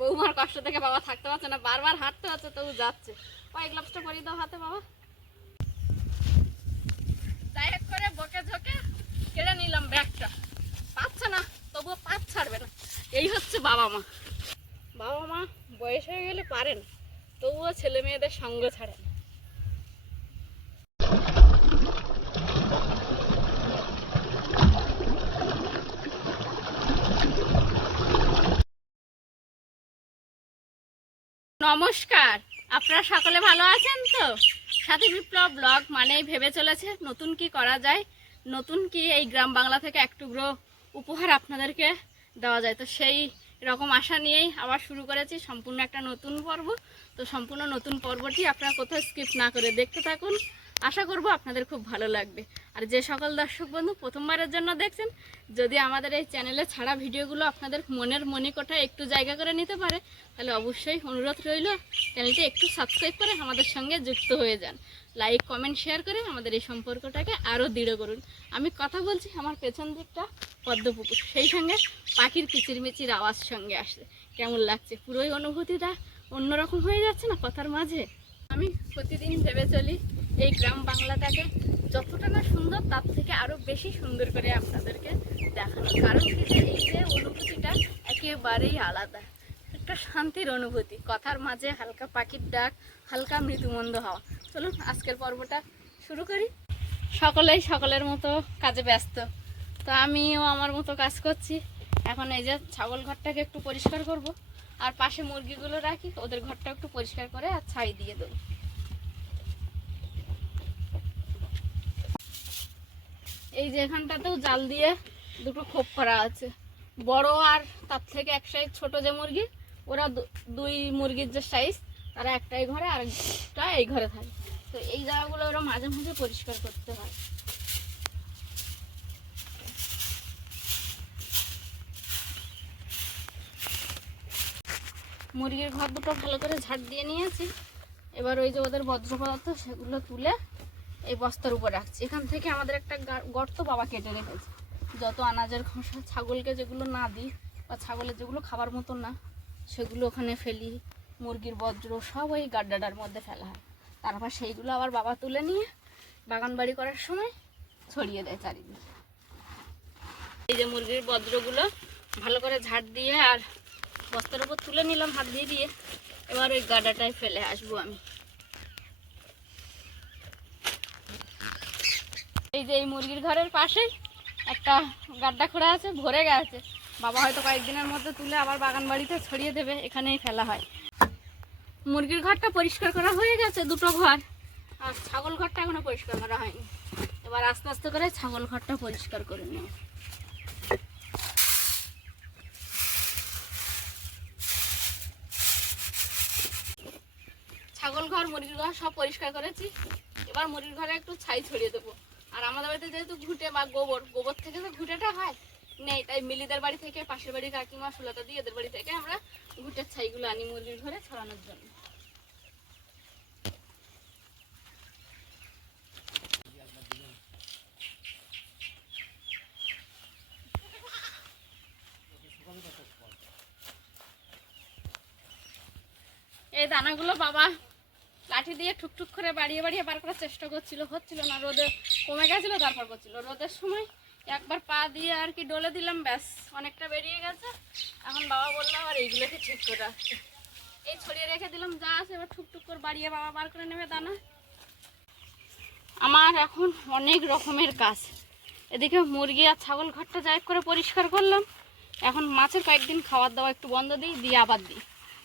বৌমার কষ্ট থেকে বাবা থাকতে পারছে না, বারবার হাঁটতে হচ্ছে, তবু যাচ্ছে। ওই গ্লাভসটা পরিয়ে দাও হাতে বাবা। যাই হোক করে বকে ঝোঁকে কেড়ে নিলাম ব্যাগটা, পাচ্ছে না, তবুও পাত ছাড়বে না। এই হচ্ছে বাবা মা। বাবা মা বয়স হয়ে গেলে পারেন, তবুও ছেলে মেয়েদের সঙ্গ ছাড়ে না। নমস্কার, আপনারা সকলে ভালো আছেন তো? সাথী বিপ্লব ব্লগ মানেই ভেবে চলেছে নতুন কি করা যায়, নতুন কি এই গ্রাম বাংলা থেকে এক টুকরো উপহার আপনাদেরকে দেওয়া যায়। তো সেই রকম আশা নিয়েই আবার শুরু করেছি সম্পূর্ণ একটা নতুন পর্ব। তো সম্পূর্ণ নতুন পর্বটি আপনারা কোথাও স্কিপ না করে দেখতে থাকুন, আশা করব আপনাদের খুব ভালো লাগবে। আর যে সকল দর্শক বন্ধু প্রথমবারের জন্য দেখছেন, যদি আমাদের এই চ্যানেলে ছাড়া ভিডিওগুলো আপনাদের মনের মণিকোঠায় একটু জায়গা করে নিতে পারে, তাহলে অবশ্যই অনুরোধ রইল চ্যানেলটি একটু সাবস্ক্রাইব করে আমাদের সঙ্গে যুক্ত হয়ে যান। লাইক কমেন্ট শেয়ার করে আমাদের এই সম্পর্কটাকে আরও দৃঢ় করুন। আমি কথা বলছি আমার পেছন দিকটা পদ্মপুকুর, সেই সঙ্গে পাখির কিচিরমিচির আওয়াজ সঙ্গে আসছে। কেমন লাগছে? পুরোই অনুভূতিটা অন্যরকম হয়ে যাচ্ছে না কথার মাঝে? আমি প্রতিদিন ভেবে চলি এই গ্রাম বাংলাটাকে যতটা না সুন্দর, তার থেকে আরও বেশি সুন্দর করে আপনাদেরকে দেখানো। কারণ কি, যে এই যে অনুভূতিটা একেবারেই আলাদা, একটা শান্তির অনুভূতি। কথার মাঝে হালকা পাখির ডাক, হালকা মৃদুমন্দ হাওয়া। চলুন আজকের পর্বটা শুরু করি। সকলেই সকলের মতো কাজে ব্যস্ত, তো আমিও আমার মতো কাজ করছি। এখন এই যে ছাগল ঘরটাকে একটু পরিষ্কার করব, আর পাশে মুরগিগুলো রাখি, ওদের ঘরটা একটু পরিষ্কার করে আর ছাই দিয়ে দেবো। এই যে এখানটাতেও জাল দিয়ে দুটো খোপ করা আছে, বড় আর তার থেকে এক সাইজ ছোট যে মুরগি, ওরা দুই মুরগির যে সাইজ, তারা একটাই ঘরে আর একটা এই ঘরে থাকে। তো এই জায়গাগুলো ওরা মাঝে মাঝে পরিষ্কার করতে হয়। মুরগির ঘর দুটো ভালো করে ঝাড় দিয়ে নিয়েছি। এবার ওই যে ওদের বজ্র পদার্থ সেগুলো তুলে এই বস্তার উপর রাখছি। এখান থেকে আমাদের একটা গর্ত বাবা কেটে রেখেছে, যত আনাজের খোসা ছাগলকে যেগুলো না দিই, বা ছাগলের যেগুলো খাবার মতো না, সেগুলো ওখানে ফেলি। মুরগির বজ্র সব ওই গাড্ডাটার মধ্যে ফেলা হয়। তারপর সেইগুলো আবার বাবা তুলে নিয়ে বাগান বাড়ি করার সময় ছড়িয়ে দেয় চারিদিকে। এই যে মুরগির বজ্রগুলো ভালো করে ঝাড় দিয়ে আর বস্তার উপর তুলে নিলাম হাত দিয়ে দিয়ে। এবার ওই গাড্ডাটায় ফেলে আসবো আমি। এই যে এই মুরগির ঘরের পাশেই একটা গাড্ডা খোঁড়া আছে, ভরে গেছে। বাবা হয়তো কয়েকদিনের মধ্যে তুলে আবার বাগান বাড়িতে ছড়িয়ে দেবে, এখানেই ফেলা হয়। মুরগির ঘরটা পরিষ্কার করা হয়ে গেছে, দুটো ঘর, আর ছাগল ঘরটা এখনো পরিষ্কার করা হয়নি। এবার আস্তে আস্তে করে ছাগল ঘরটা পরিষ্কার করে নেব। ছাগল ঘর মুরগির ঘর সব পরিষ্কার করেছি। এবার মুরগির ঘরে একটু ছাই ছড়িয়ে দেবো। আর আমাদের বাড়িতে যেহেতু ঘুঁটে বা গোবর থেকে যে ঘুঁটেটা হয় নেই, তাই মিলিদের বাড়ি থেকে, পাশের বাড়ি কাকিমা সুলতা দিয়ে এদের বাড়ি থেকে আমরা ঘুঁটের ছাইগুলো আনি মুরগির ঘরে ছড়ানোর জন্য। এই দানাগুলো বাবা লাঠি দিয়ে ঠুকঠুক করে বাড়িয়ে বাড়িয়ে বার করার চেষ্টা করছিল, হচ্ছিল না। রোদে কমে গেছিলো, তারপর করছিল। রোদের সময় একবার পা দিয়ে আর কি ডলে দিলাম, ব্যাস অনেকটা বেরিয়ে গেছে। এখন বাবা বললো আর এইগুলোকে ঠিক করে আসছে। এই ছড়িয়ে রেখে দিলাম, যা আছে এবার ঠুকঠুক করে বাড়িয়ে বাবা বার করে নেবে দানা। আমার এখন অনেক রকমের কাজ। এদিকে মুরগি আর ছাগল ঘরটা যাই করে পরিষ্কার করলাম। এখন মাছের কয়েকদিন খাবার দাওয়া একটু বন্ধ দিয়ে আবার দিই।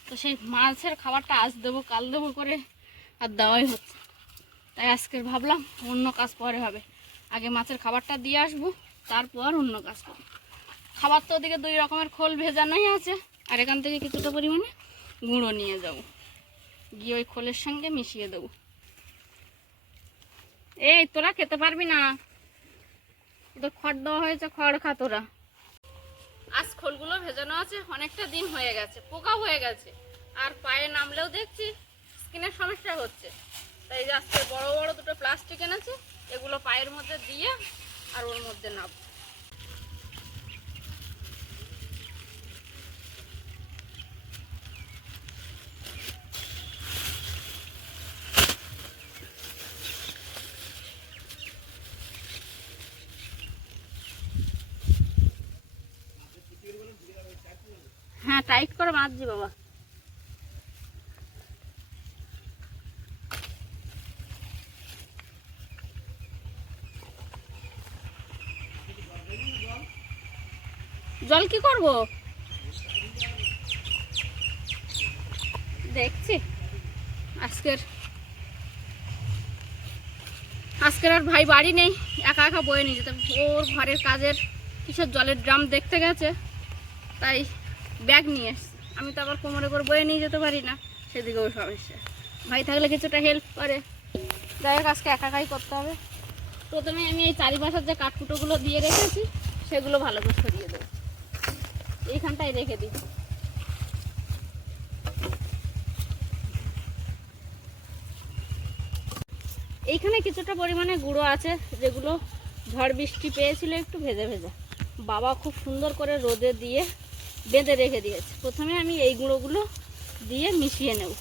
তো সেই মাছের খাবারটা আজ দেবো কাল দেবো করে আর দেওয়াই হচ্ছে। তাই আজকে ভাবলাম অন্য কাজ পরে হবে, আগে মাছের খাবারটা দিয়ে আসবো, তারপর অন্য কাজ করবো। খাবার তো ওদিকে 2 রকমের খোল ভেজানোই আছে, আর এখান থেকে কিছুটা পরিমাণে গুঁড়ো নিয়ে যাব, গিয়ে ওই খোলের সঙ্গে মিশিয়ে দেবো। এই তোরা খেতে পারবি না, তো খড় দেওয়া হয়েছে, খড় খা তোরা। আজ খোলগুলো ভেজানো আছে, অনেকটা দিন হয়ে গেছে, পোকা হয়ে গেছে, আর পায়ে নামলেও দেখছি স্কিনের সমস্যা হচ্ছে। তাই আজকে বড় বড় দুটো প্লাস্টিক এনেছে, এগুলো পায়ের মধ্যে দিয়ে আর ওর মধ্যে নাব। হ্যাঁ টাইট করে বাঁধছি বাবা। জল কি করব দেখছি। আজকের আর ভাই বাড়ি নেই, একা একা বয়ে নিয়ে যেতে। ওর ঘরের কাজের কিসের জলের ড্রাম দেখতে গেছে, তাই ব্যাগ নিয়ে এসছে। আমি তো আবার কোমরে করে বয়ে নিয়ে যেতে পারি না, সেদিকেও সমস্যা। ভাই থাকলে কিছুটা হেল্প করে। যাই হোক আজকে একা একাই করতে হবে। প্রথমে আমি এই চারিপাশের যে কাঠকুটোগুলো দিয়ে রেখেছি সেগুলো ভালো করে সরিয়ে দেবো, এইখানটায় রেখে দিই। এইখানে কিছুটা পরিমাণে গুঁড়ো আছে, যেগুলো ঝড় বৃষ্টি পেয়েছিল একটু ভেজা ভেজা। বাবা খুব সুন্দর করে রোদে দিয়ে বেঁধে রেখে দিয়েছে। প্রথমে আমি এই গুঁড়োগুলো দিয়ে মিশিয়ে নেব।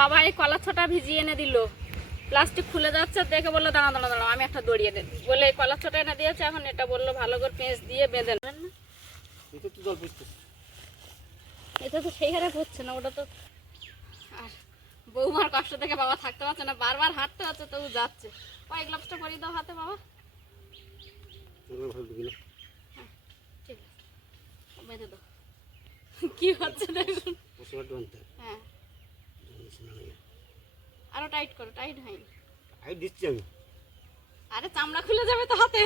বাবা এই কলার ছোটা ভিজিয়ে এনে দিল, প্লাস্টিক খুলে যাচ্ছে দেখে বললো দাঁড়া দাঁড়া দাঁড়া আমি একটা দড়িয়ে দেন বলে এই কলার ছোটা এনে দিয়েছে। এখন এটা বললো ভালো করে পেঁচ দিয়ে বেঁধে নেবেন না। এটা তো সেই হারে পড়ছে না, ওটা তো। আর বৌমার কষ্ট থেকে বাবা থাকতে পারছে না, বারবার হাঁটতে হচ্ছে, তবু যাচ্ছে। ওই গ্লাভসটা পরিয়ে দাও হাতে বাবা। হ্যাঁ ঠিক আছে, বেঁধে দাও। কি হচ্ছে দেখুন। হ্যাঁ আরো টাইট করো, টাইট হয়নি। টাইট দিচ্ছি আমি। আরে চামড়া খুলে যাবে তো হাতে।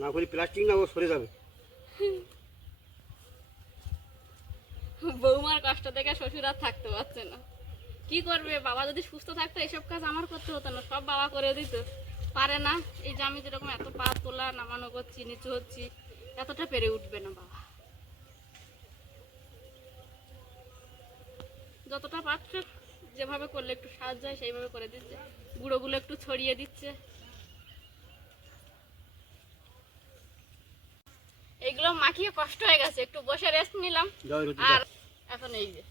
না করি প্লাস্টিক না, ও সরে যাবে। বৌমার কষ্ট দেখে শ্বশুর আর থাকতে পারছে না। কি করবে, বাবা যদি সুস্থ থাকতো এসব কাজ আমার করতে হতো না, সব বাবা করে দিত। পারে না। এই যে আমি যেরকম এত পা তোলা নামানো করছি, নিচু হচ্ছি, এতটা পেরে উঠবে না বাবা। যতটা পারছে যেভাবে করলে একটু সাহায্য হয় সেইভাবে করে দিচ্ছে। গুঁড়োগুলো একটু ছড়িয়ে দিচ্ছে। এইগুলো মাখিয়ে কষ্ট হয়ে গেছে, একটু বসে রেস্ট নিলাম। আর এখন এই যে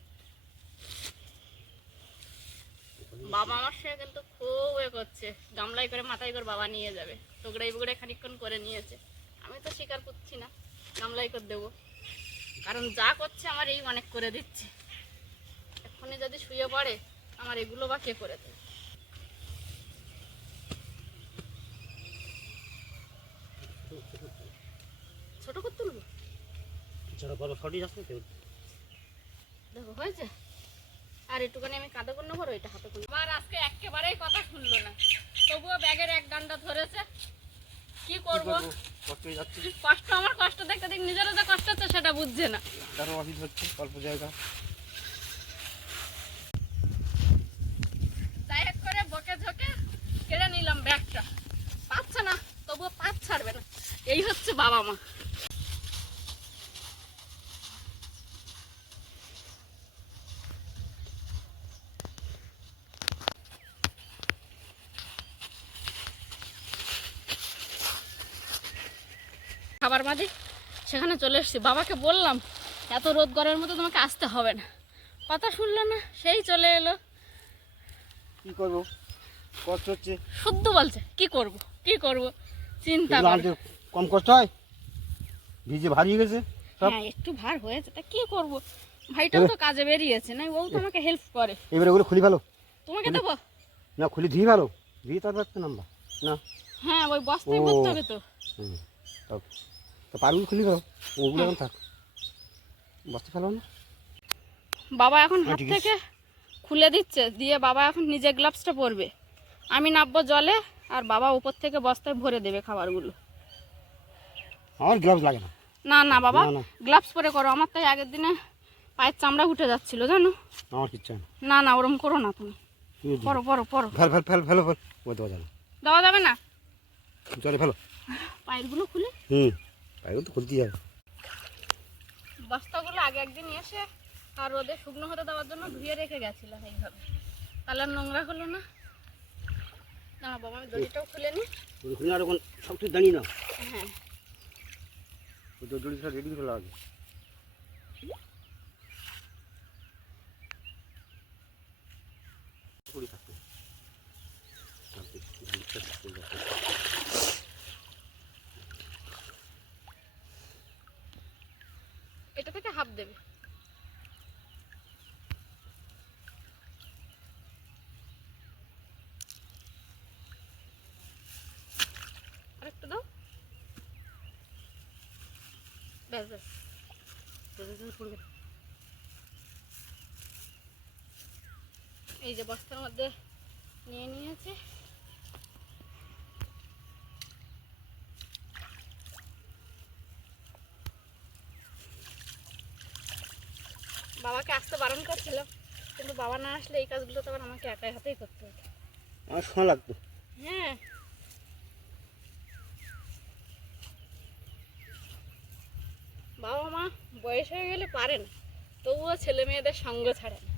বাবা আমার সে কিন্তু খুব করছে, গামলাই করে মাথায় করে বাবা নিয়ে যাবে, তোগড়াই বুগড়ে খানিকক্ষণ করে নিয়েছে। আমি তো স্বীকার করছি না, গামলাই করে দেবো, কারণ যা করছে আমার এই অনেক করে দিচ্ছে। এক্ষুনি যদি শুয়ে পড়ে আমার এগুলো বা কে করে দেবে। ছোট করে তুলবো, দেখো হয়েছে। আর একটুখানি আমি কাঁদা করে নেবো, ওইটা হাতে করে। আমার আজকে একেবারেই কথা শুনলো না, তবুও ব্যাগের এক ডান্ডা ধরেছে। কি করবো, কষ্ট আমার কষ্ট দেখতে দেখ, নিজেরও যে কষ্ট হচ্ছে সেটা বুঝছে না। অল্প জায়গা যাই হোক করে বকে ঝোঁকে কেড়ে নিলাম ব্যাগটা। পাচ্ছে না, তবুও পাত ছাড়বে না। এই হচ্ছে বাবা মা। খাবার বাদে সেখানে চলে এসেছি। বাবাকে বললাম এত রোদ গরমের মতো তোমাকে আসতে হবে না, কথা শুনলো না, সেই চলে এলো। কি করবো, কষ্ট হচ্ছে। শুদ্ধ বলছে কি করব কি করব, চিন্তা করে। কম কষ্ট হয়, ভিজে ভারী গেছে। হ্যাঁ একটু ভার হয়েছে, তা কি করব, ভাইটাও তো কাজে বেরিয়েছে না, ও তো আমাকে হেল্প করে। এবারে ওগুলো খুলি ভালো, তোমাকে দেবো না খুলি ধুই ভালো, ধুই তারপর তো নাম্বার না। হ্যাঁ ওই বস্তায় ভরতে হবে তো। তো পারগুলো খুলি ভালো, ওগুলো এখন থাক, বস্তা ফেলো না। বাবা এখন হাত থেকে খুলে দিচ্ছে, দিয়ে বাবা এখন নিজে গ্লাভসটা পরবে, আমি নামবো জলে, আর বাবা উপর থেকে বস্তায় ভরে দেবে খাবারগুলো। আমার গ্লাভস লাগে না। না না বাবা, গ্লাভস পরে করো। আমার তাই আগের দিনে পায়ের চামড়া উঠে যাচ্ছিল জানো। আমার কিচ্ছু না না ওরম করো না তুমি, পরো পরো পরো। ফেল ফেল ফেল ফেলো ফেল, ও দেওয়া যাবে, দেওয়া যাবে না। চলে ফেলো পায়েরগুলো খুলে। পায়েরগুলো তো খুলতেই যাবে। বস্তাগুলো আগে একদিন এসে আর রোদে শুকনো হতে দেওয়ার জন্য ধুয়ে রেখে গেছিলাম এইভাবে, তাহলে আর নোংরা হলো না। না বাবা, আমি দড়িটাও খুলে নিই। খুলে আর এখন সব কিছু দাঁড়িয়ে না, হ্যাঁ ওই দড়িটা রেডি করে লাগে। এটা থেকে হাফ দেবে। আরেকটু দাও, ব্যাস ব্যাস। এই যে বস্তার মধ্যে নিয়ে নিয়েছে। বাবাকে আসতে বারণ করছিলাম, কিন্তু বাবা না আসলে এই কাজগুলো তো আবার আমাকে একাই হাতেই করতে হতো। আমার সময় লাগতো। হ্যাঁ, বাবা মা বয়স হয়ে গেলে পারেন, তবুও ছেলে মেয়েদের সঙ্গ ছাড়ে না।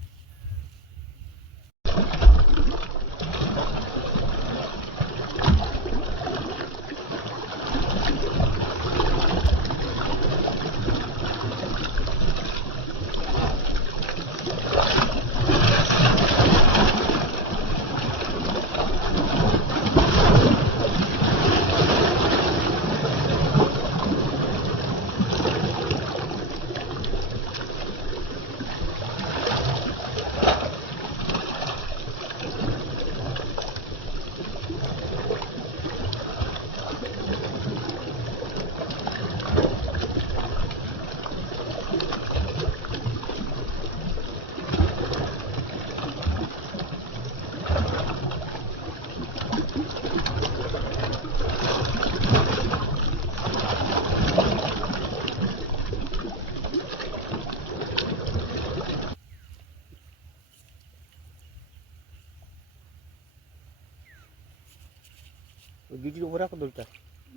ওই গিটির উপরে রাখো দড়িটা,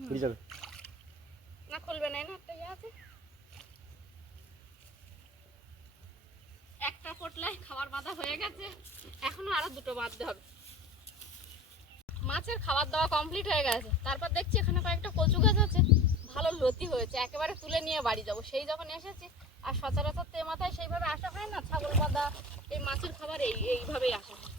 খুলে যাবে। না খুলবে না, একটা ইয়ে আছে। একটা পোটলায় খাবার বাঁধা হয়ে গেছে, এখনো আরো দুটো বাঁধতে হবে। মাছের খাবার দাওয়া কমপ্লিট হয়ে গেছে। তারপর দেখছি এখানে কয়েকটা কচু গাছ আছে, ভালো লতি হয়েছে, একেবারে তুলে নিয়ে বাড়ি যাব। সেই যখন এসেছি, আর সচরাচর তে মাথায় সেইভাবে আসা হয় না, ছাগল বাঁধা এই মাছের খাবার এইভাবেই আসা হয়।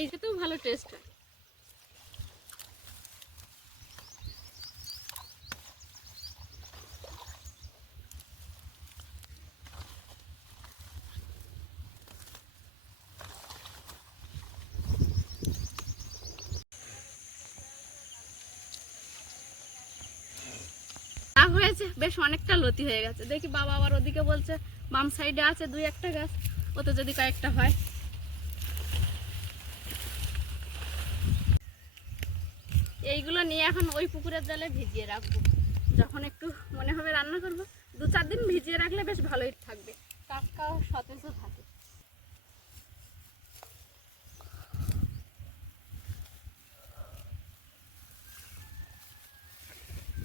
এই খেতেও ভালো টেস্ট হয়। হয়েছে বেশ অনেকটা লতি হয়ে গেছে। দেখি বাবা আবার ওদিকে বলছে বাম সাইডে আছে দুই একটা গাছ, ওতে যদি কয়েকটা হয়। এইগুলো নিয়ে এখন ওই পুকুরের জলে ভিজিয়ে রাখবো, যখন একটু মনে হবে রান্না করব। 2-4 দিন ভিজিয়ে রাখলে বেশ ভালোই থাকবে, টাটকা ও সতেজও থাকে।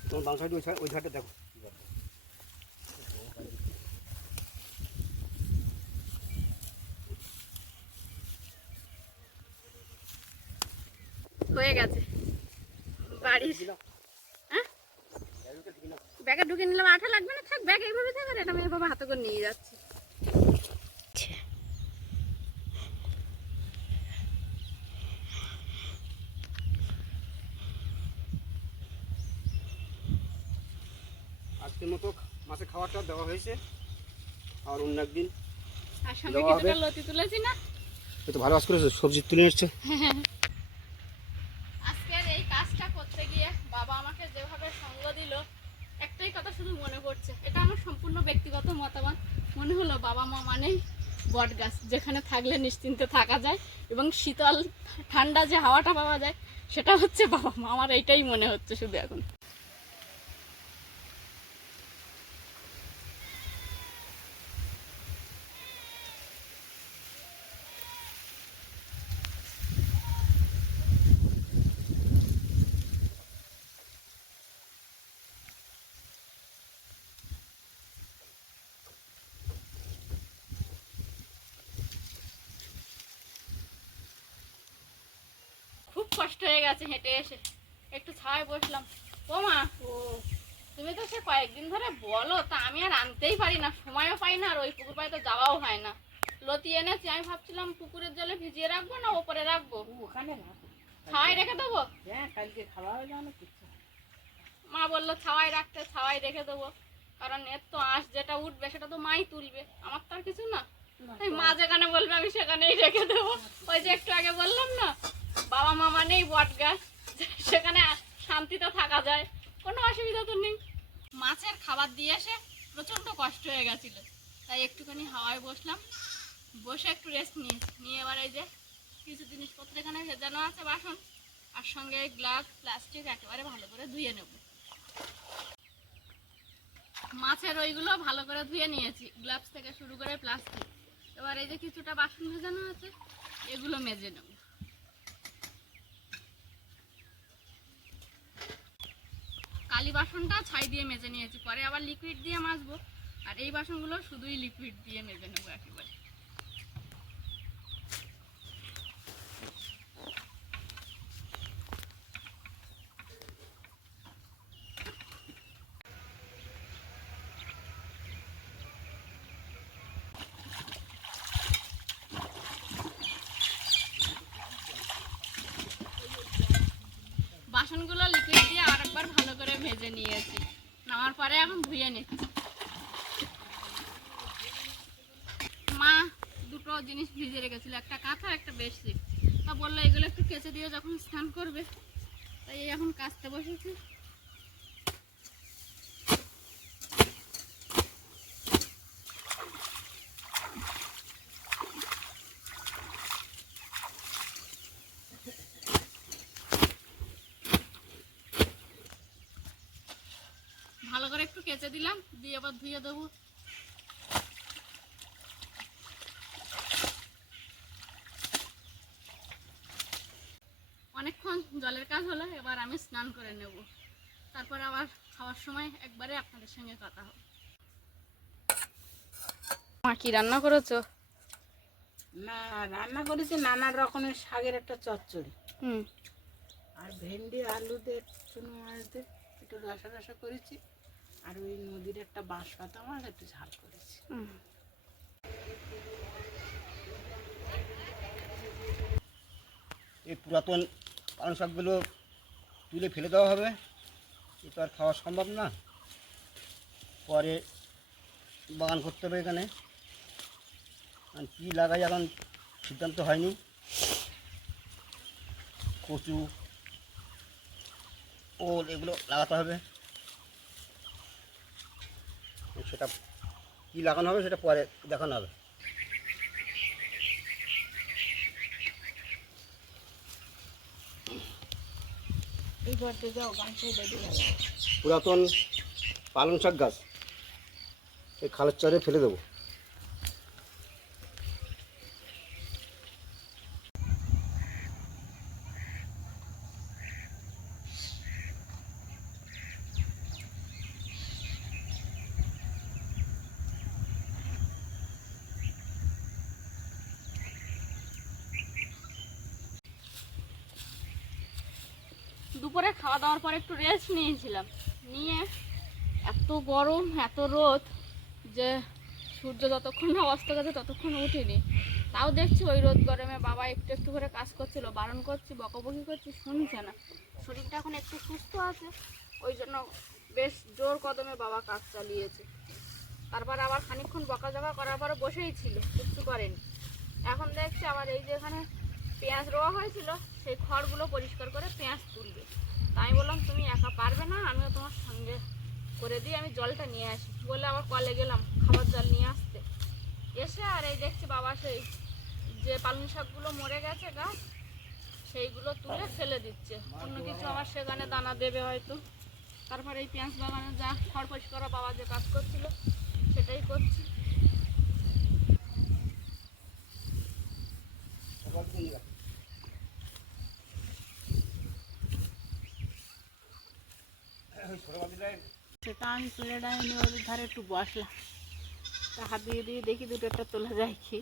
তোমার বাম সাইডে ওই ধারটা দেখো। হয়ে গেছে বাড়ির। হ্যাঁ, ব্যাগে ঢুকে নিলাম, আঠা লাগবে না, থাক ব্যাগ এইভাবে থাক। আর এটা আমি এইভাবে হাতে করে নিয়ে যাচ্ছি। আজকের মতো মাছের খাবারটা দেওয়া হয়েছে, আর অন্য একদিন আর সঙ্গে কিছুটা লতি তুলেছি না, তো ভালো কাজ করেছে, সবজি তুলে নিচ্ছে। আজকের এই কাজটা করতে গিয়ে বাবা আমাকে যেভাবে সঙ্গ দিল, একটাই কথা শুধু মনে পড়ছে, এটা আমার সম্পূর্ণ ব্যক্তিগত মতামত। মনে হলো বাবা মা মানেই বট গাছ, যেখানে থাকলে নিশ্চিন্তে থাকা যায় এবং শীতল ঠান্ডা যে হাওয়াটা পাওয়া যায়, সেটা হচ্ছে বাবা মা। আমার এইটাই মনে হচ্ছে শুধু এখন। কষ্ট হয়ে গেছে হেঁটে এসে, একটু ছায় বসলাম। ও মা, তুমি তো সে কয়েকদিন ধরে বলো, তা আমি আর আনতেই পারি না, সময়ও পাই না, আর ওই পুকুর পাড়ে তো যাওয়াও হয় না। লতি এনেছি, আমি ভাবছিলাম পুকুরের জলে ভিজিয়ে রাখবো না ওপরে রাখবো। ওখানে রাখো। ছাওয়ায় রেখে দেবো। হ্যাঁ, কালকে খাওয়াও জানো কিছু। মা বললো ছাওয়ায় রাখতে, ছাওয়ায় রেখে দেবো, কারণ এর তো আঁশ যেটা উঠবে সেটা তো মাই তুলবে, আমার তো আর কিছু না। তাই মা যেখানে বলবে আমি সেখানেই রেখে দেবো। ওই যে একটু আগে বললাম না, বাবা মামা নেই বট গাছ, সেখানে শান্তিতে থাকা যায়, কোনো অসুবিধা তো নেই। মাছের খাবার দিয়ে এসে প্রচণ্ড কষ্ট হয়ে গেছিল, তাই একটুখানি হাওয়ায় বসলাম, বসে একটু রেস্ট নিয়ে এবার এই যে কিছু জিনিসপত্র এখানে ভেজানো আছে বাসন, আর সঙ্গে গ্লাস প্লাস্টিক একেবারে ভালো করে ধুয়ে নেব। মাছের ওইগুলো ভালো করে ধুয়ে নিয়েছি, গ্লাভস থেকে শুরু করে প্লাস্টিক। এবার এই যে কিছুটা বাসন ভেজানো আছে, এগুলো মেজে নেব। কালি বাসনটা ছাই দিয়ে মেজে নিয়েছি, পরে আবার লিকুইড দিয়ে মাজবো, আর এই বাসনগুলো শুধুই লিকুইড দিয়ে মেজে নেবো একেবারে। বাসনগুলো লিকুইড দিয়ে আরেকবার ভালো করে ভেজে নিয়েছি, নেওয়ার পরে এখন ধুয়ে নিচ্ছি। মা দুটো জিনিস ভিজে রেখেছিল, একটা কাঁথা একটা বেডশিট, তা বললো এগুলো একটু কেচে দিয়ে যখন স্নান করবে, তাই এখন কাচতে বসেছি। ভালো করে একটু কেচে দিলাম, দিয়ে আবার ধুয়ে দেবো। অনেকক্ষণ জলের কাজ হলো, এবার আমি স্নান করে নেব, তারপর আবার খাওয়ার সময় একবারে আপনাদের সঙ্গে কথা হবে। মা কি রান্না করেছো? না, রান্না করেছি নানা রকমের শাকের একটা চচ্চড়ি, হুম, আর ভেন্ডি আলু দিয়ে চুনো মাছ দিয়ে একটু রসা রসা করেছি, আর ওই নদীর একটা বাঁশ পাতা মাছ একটু ঝাল করেছি। এই পুরাতন পালং শাকগুলো তুলে ফেলে দেওয়া হবে, এ তো আর খাওয়া সম্ভব না, পরে বাগান করতে হবে এখানে। আর কী লাগাই এখন সিদ্ধান্ত হয়নি, কচু ওল এগুলো লাগাতে হবে, সেটা কী লাগানো হবে সেটা পরে দেখানো হবে। এই ঘরতে যাও, গাছটাই বেঁধে যাবে। পুরাতন পালং শাক গাছ এই খালের চরে ফেলে দেবো। দুপুরে খাওয়া দাওয়ার পর একটু রেস্ট নিয়েছিলাম, নিয়ে এত গরম এত রোদ যে সূর্য যতক্ষণ না অস্ত গেছে ততক্ষণ উঠিনি, তাও দেখছি ওই রোদ গরমে বাবা একটু একটু করে কাজ করছিল, বারণ করছি বকাবকি করছি শুনছে না। শরীরটা এখন একটু সুস্থ আছে, ওই জন্য বেশ জোর কদমে বাবা কাজ চালিয়েছে। তারপর আবার খানিকক্ষণ বকাঝকা করার পরে বসেই ছিল, কিচ্ছু করেনি। এখন দেখছি আবার এই যে এখানে পেঁয়াজ রোয়া হয়েছিল, সেই খড়গুলো পরিষ্কার করে পেঁয়াজ তুলবে। তাই বললাম তুমি একা পারবে না, আমিও তোমার সঙ্গে করে দিয়ে আমি জলটা নিয়ে আসি বলে আবার কলে গেলাম খাবার জল নিয়ে আসতে। এসে আর এই দেখছি বাবা সেই যে পালং শাকগুলো মরে গেছে গাছ, সেইগুলো তুলে ফেলে দিচ্ছে, অন্য কিছু আবার সেখানে দানা দেবে হয়তো। তারপরে এই পেঁয়াজ বাগানে যা খড় পরিষ্কার বাবা যে কাজ করছিল সেটাই করছি। সেটা আমি প্লেটা এনে ওদের ধারে একটু বসলাম, তা হাত দিয়ে দিয়ে দেখি দুটো একটা তোলা যায় কি।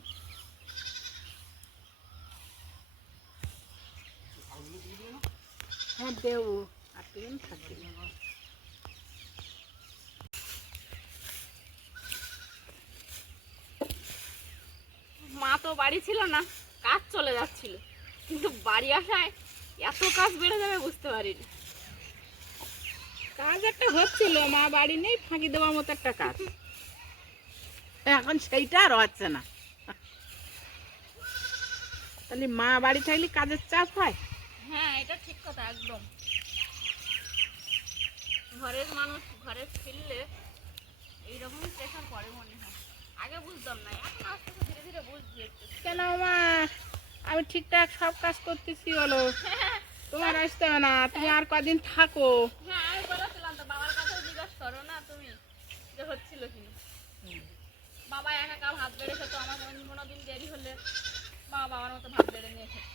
হ্যাঁ দেবো, আর দিন থাকবে। মা তো বাড়ি ছিল না, কাজ চলে যাচ্ছিল, কিন্তু বাড়ি আসায় এত কাজ বেড়ে যাবে বুঝতে পারিনি। কাজ একটা হচ্ছিল, মা বাড়ি নেই, ফাঁকি দেওয়ার মতো একটা কাজ, এখন সেইটা আর হচ্ছে না। তাহলে মা বাড়ি থাকলে কাজের চাপ হয়। হ্যাঁ, এটা ঠিক কথা একদম। ঘরের মানুষ ঘরে ফিরলে এইরকম প্রেশার পড়ে মনে হয়। আগে বুঝতাম না, এখন আস্তে আস্তে ধীরে ধীরে বুঝছি একটু। কেন মা, আমি ঠিকঠাক সব কাজ করতেছি বলো, তোমার আসতে হবে না, তুমি আর কদিন থাকো। হ্যাঁ, আমি বলেছিলাম তো, বাবার কাছেও জিজ্ঞাসা করো না তুমি যে হচ্ছিল কি। বাবা একা একা ভাত বেড়ে খেতো, আমার কোনোদিন দেরি হলে বাবা বাবার মতো ভাত বেড়ে নিয়ে খেত।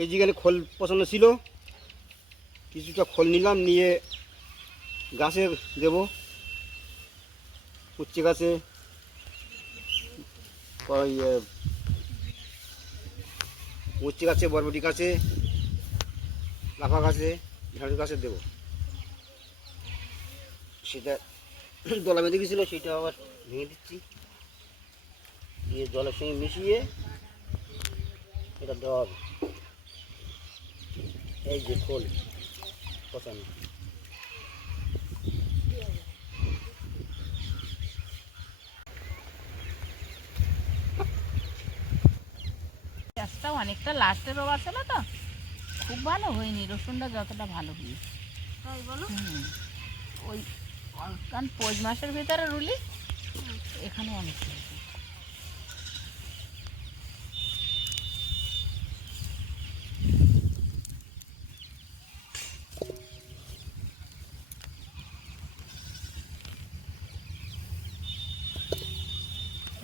এই যেখানে খোল পছন্দ ছিল, কিছুটা খোল নিলাম, নিয়ে গাছে দেব, উচ্ছে গাছে, ওই উচ্ছে গাছে, বরবটি গাছে, লাফা গাছে, ঢেঁড়স গাছে দেবো। সেটা দলা বেঁধে গেছিলো, সেটা আবার ভেঙে দিচ্ছি, দিয়ে জলের সঙ্গে মিশিয়ে এটা দেওয়া হবে। এই যে খোল পছন্দ। গ্যাসটা অনেকটা লাস্টের রোগ আছে না, তো খুব ভালো হয়নি, রসুনটা যতটা ভালো হয়েছে। তাই বলো? ওই কারণ পৌষ মাসের ভিতরে রুলি, এখানে অনেক হয়েছে।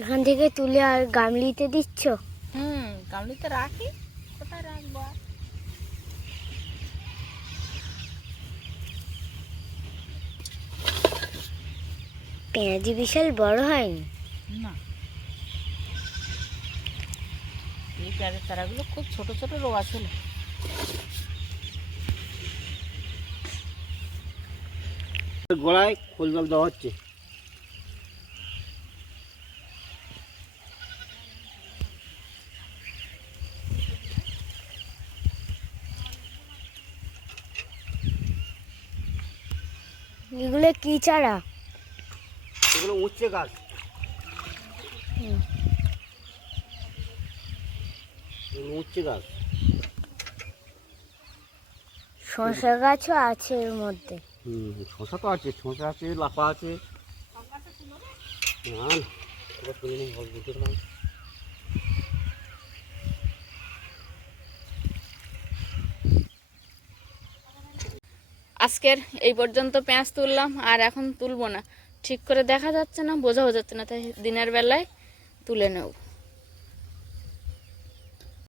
এখান থেকে তুলে আর গামলিতে দিচ্ছ? গামলিতে রাখি, কোথায় রাখবো আর। পেঁয়াজি বিশাল বড় হয়নি? না, এই পেঁয়াজের চারাগুলো খুব ছোট ছোট রোয়া ছিল। গোড়ায় খোল জল দেওয়া হচ্ছে। এগুলো কি চারা? এগুলো উচ্ছে গাছ। এগুলো উচ্ছে গাছ। শসা গাছও আছে এর মধ্যে। শশা তো আছে, শশা আছে, লাফা আছে। না না, ওটা শুনে নেই, অল্প বুঝতে পারলাম। আজকের এই পর্যন্ত পেঁয়াজ তুললাম, আর এখন তুলবো না, ঠিক করে দেখা যাচ্ছে না, বোঝাও যাচ্ছে না, তাই দিনের বেলায় তুলে নেব।